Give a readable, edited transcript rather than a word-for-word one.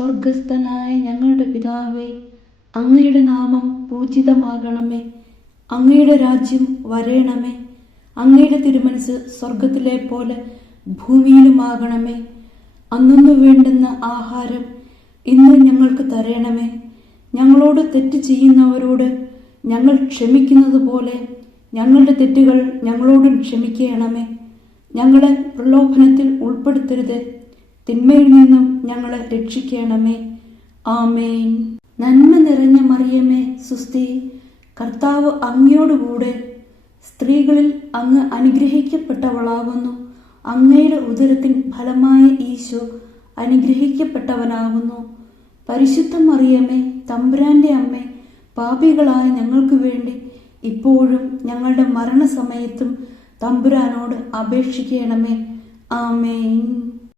സ്വർഗസ്ഥനായ ഞങ്ങളുടെ പിതാവേ, അങ്ങയുടെ നാമം പൂജിതമാകണമേ. അങ്ങയുടെ രാജ്യം വരേണമേ. അങ്ങയുടെ തിരുമനസ് സ്വർഗത്തിലെ പോലെ ഭൂമിയിലുമാകണമേ. അന്നു വേണ്ടുന്ന ആഹാരം ഇന്ന് ഞങ്ങൾക്ക് തരണമേ. ഞങ്ങളോട് തെറ്റ് ചെയ്യുന്നവരോട് ഞങ്ങൾ ക്ഷമിക്കുന്നത് പോലെ ഞങ്ങളുടെ തെറ്റുകൾ ഞങ്ങളോടും ക്ഷമിക്കണമേ. ഞങ്ങളെ പ്രലോഭനത്തിൽ ഉൾപ്പെടുത്തരുത്, തിന്മയിൽ നിന്നും ഞങ്ങളെ രക്ഷിക്കണമേ. ആമേൻ. നന്മ നിറഞ്ഞ മറിയമേ, സുസ്തി, കർത്താവ് അങ്ങയോടുകൂടെ സ്ത്രീകളിൽ അങ്ങ് അനുഗ്രഹിക്കപ്പെട്ടവളാകുന്നു. അങ്ങയുടെ ഉദരത്തിൻ ഫലമായ ഈശോ അനുഗ്രഹിക്കപ്പെട്ടവനാകുന്നു. പരിശുദ്ധ മറിയമേ, തമ്പുരാന്റെ അമ്മേ, പാപികളായ ഞങ്ങൾക്ക് വേണ്ടി ഇപ്പോഴും ഞങ്ങളുടെ മരണസമയത്തും തമ്പുരാനോട് അപേക്ഷിക്കണമേ. ആമേൻ.